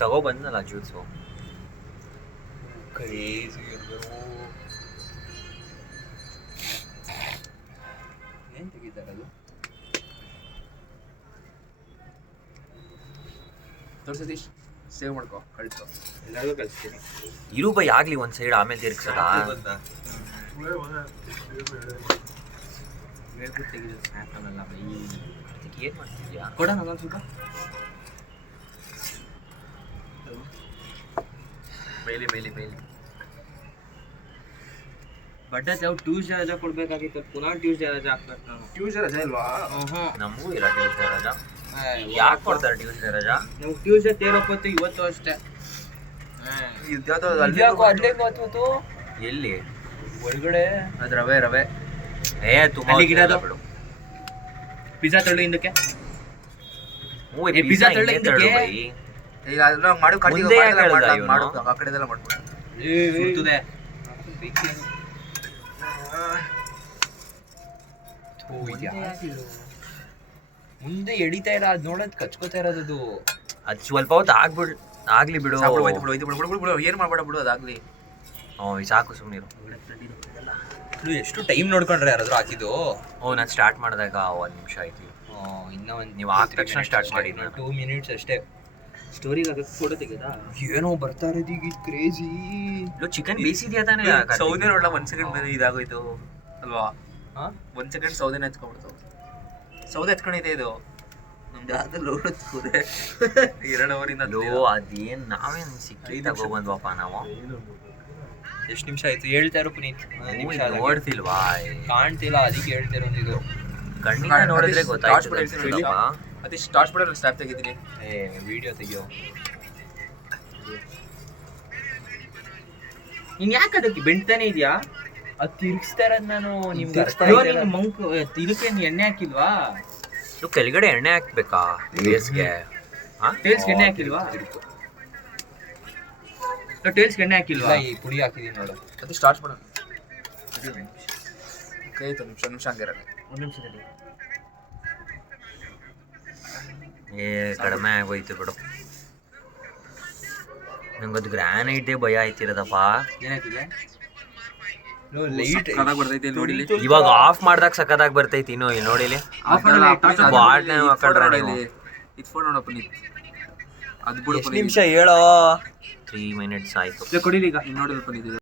ತಗೋ ಬಂದಲ್ಲ juice. Crazy ಏನು ತೆಗಿತಾರೆ ಅದು ಸತೀಶ್ ಸೇವ್ ಮಾಡ್ಕೊ ಕಳಿಸು ಎಲ್ಲರಿಗೂ ಕಳಿಸ್ತೀನಿ. ಇರು ಬೈ ಆಗ್ಲಿ ಒಂದ್ ಸೈಡ್ ಆಮೇಲೆ ತಿರ್ಗ್ಸದ. ಹೇಳ್ಬಿಟ್ಟು ತೆಗಿದು ಸ್ನ್ಯಾಪ್ ಆಗಲ್ಲ ಬೈ. ಏನ್ ಮಾಡ್ತಿದ್ಯಾ? ಕೊಡ ನಂಗೊಂದು ಸ್ವಲ್ಪ ಮೇಲಿ ಮೇಲಿ ಮೇಲಿ. ಬಡ್ಡೆ ನಾವು ಟ್ಯೂಸ್ಡೇ ರಜಾ ಕೊಡ್ಬೇಕಾಗಿತ್ತು, ಪುನಃ ಟ್ಯೂಸ್ಡೇ ರಜಾ ಹಾಕ್ಬೇಕು ನಾವು. ಟ್ಯೂಸ್ಡೇ ರಜಾ ಇಲ್ವಾ? ನಮಗೂ ಇಲ್ಲ ಟ್ಯೂಸ್ಡೇ ರಜಾ. ಯಾಕೆ ಕೊಡ್ತಾರೆ ಟ್ಯೂಸ್ಡೇ ರಜಾ? ನಮ್ಗೆ ಟ್ಯೂಸ್ಡೇ ತೇರೋಪತ್ತು ಇವತ್ತು ಅಷ್ಟೇ. ಅಲ್ಲಿಂದು ಎಲ್ಲಿ ಒಳಗಡೆ ಅದು ರವೆ ರವೆ ತುಂಬಾ ಗಿಡದ ಬಿಡು. ಪಿಜ್ಜಾ ತಳ್ಳು ಹಿಂದಕ್ಕೆ. ಪಿಜ್ಜಾ ತಳ್ಳು ಹಿಂದಕ್ಕೆ. ಈಗ ಅದನ್ನ ಮಾಡು ಕಟ್ಟಿ ಮಾಡು ಆ ಕಡೆದೆಲ್ಲ ಮಾಡ್ಬಿಡು. ಸುಡ್ತದೆ. ಮುಂದೆ ಎಡಿತಾ ಇಲ್ಲ, ಅದ್ ನೋಡೋದ್ ಕಚ್ಕೋತಾ ಇರೋದು. ಅದು ಸ್ವಲ್ಪ ಹೊತ್ತು ಆಗ್ಲಿ ಬಿಡು. ಏನ್ ಮಾಡ್ಬೇಡ ಬಿಡು, ಅದಾಗ್ಲಿ. ಸಾಕು ಸುಮ್ಮನಿರು. ಎಷ್ಟು ಟೈಮ್ ನೋಡ್ಕೊಂಡ್ರೆ ಯಾರಾದ್ರೂ ಹಾಕಿದ್ದು? ನಾನು ಸ್ಟಾರ್ಟ್ ಮಾಡಿದಾಗ 1 ನಿಮಿಷ ಆಯ್ತು. ಇನ್ನೂ ಒಂದು ನೀವು ಹಾಕಿದ ತಕ್ಷಣ ಸ್ಟಾರ್ಟ್ ಮಾಡಿ. 2 ಮಿನಿಟ್ಸ್ ಅಷ್ಟೇ. ಸ್ಟೋರಿಗೆ ಅದಕ್ಕೆ ಫೋಟೋ ತೆಗೆದಾ? ಏನೋ ಬರ್ತಾ ಇರೋದು ಈಗ ಕ್ರೇಜಿ. ಚಿಕನ್ ಬೇಯಿಸಿದ್ಯಾ ತಾನೇ? ಸೌದೆ ನೋಡ್ಲ 1 ಸೆಕೆಂಡ್ ಮೇಲೆ ಇದಾಗೋಯ್ತು ಅಲ್ವಾ? 1 ಸೆಕೆಂಡ್ ಸೌದೆನ ಹಚ್ಕೊಂಡ್ಬಿಡ್ತು. ಸೌದೆ ಹಚ್ಕೊಂಡಿದೆ ಇದು ನಮ್ದು ಯಾವ್ದು 2 ಅವರಿಂದ. ಅದೇನ್ ನಾವೇನ್ ಸಿಕ್ಕಿ ತಗೊಬಂದ್ವಪ್ಪ ನಾವು. ಎಷ್ಟು ನಿಮಿಷ ಆಯ್ತು ಹೇಳ್ತಾ ಇರೋ ಪುನೀತ್? ನೋಡ್ತಿಲ್ವಾ? ಕಾಣ್ತಿಲ್ಲ, ಅದಕ್ಕೆ ಹೇಳ್ತಾ ಇರೋದು. ಕಣ್ಣಿಂದ ನೋಡಿದ್ರೆ ಗೊತ್ತಾಯ್ತು. ಅದೇ ಸ್ಟಾರ್ಟ್ ಬಿಡೋದು. ಸ್ಟಾಪ್ ತೆಗಿತೀನಿ. ವಿಡಿಯೋ ತೆಗಿಯೋ. ನೀನ್ ಯಾಕೆ ಅದಕ್ಕೆ ಬೆಂಡ್ತಾನೆ ಇದೆಯಾ? ಅದು ತಿರ್ಗಿಸ್ತಾ ಇರೋದು ನಾನು ನಿಮ್ಗೆ. ಮಂಕ್ ತಿರುಗಿ ಎಣ್ಣೆ ಹಾಕಿಲ್ವಾ? ಕೆಳಗಡೆ ಎಣ್ಣೆ ಹಾಕ್ಬೇಕಾ? ಟೇಲ್ಸ್ಗೆ ಎಣ್ಣೆ ಹಾಕಿಲ್ವಾ? ಟೇಲ್ಸ್ಗೆ ಎಣ್ಣೆ ಹಾಕಿಲ್ವಾ? ಈ ಪುಡಿ ಹಾಕಿದೀನಿ ನೋಡು. ಅದು ಸ್ಟಾರ್ಟ್ ಮಾಡೋಣ. ಆಯ್ತು, ನಿಮಿಷ ಹಂಗಿರಲ್ಲ. 1 ನಿಮಿಷದಲ್ಲಿ ಕಡಿಮೆ ಆಗೋಯ್ತು ಬಿಡು. ನಂಗದು ಗ್ರಾನೈಟೇ ಭಯ ಆಯ್ತಿರೋದಪ್ಪ. ಏನಾಯ್ತಿದೆ? ಇವಾಗ ಆಫ್ ಮಾಡ್ದಾಗ ಸಕ್ಕತ್ತಾಗಿ ಬರ್ತೈತಿ. ಇನ್ನು ಇಲ್ಲಿ ನೋಡಿಲಿ ನಿಮಿಷ ಹೇಳೋ. 3 ಮಿನಿಟ್ಸ್ ಆಯ್ತು. ಕೊಡಿಲಿ ಈಗ ನೋಡಿ.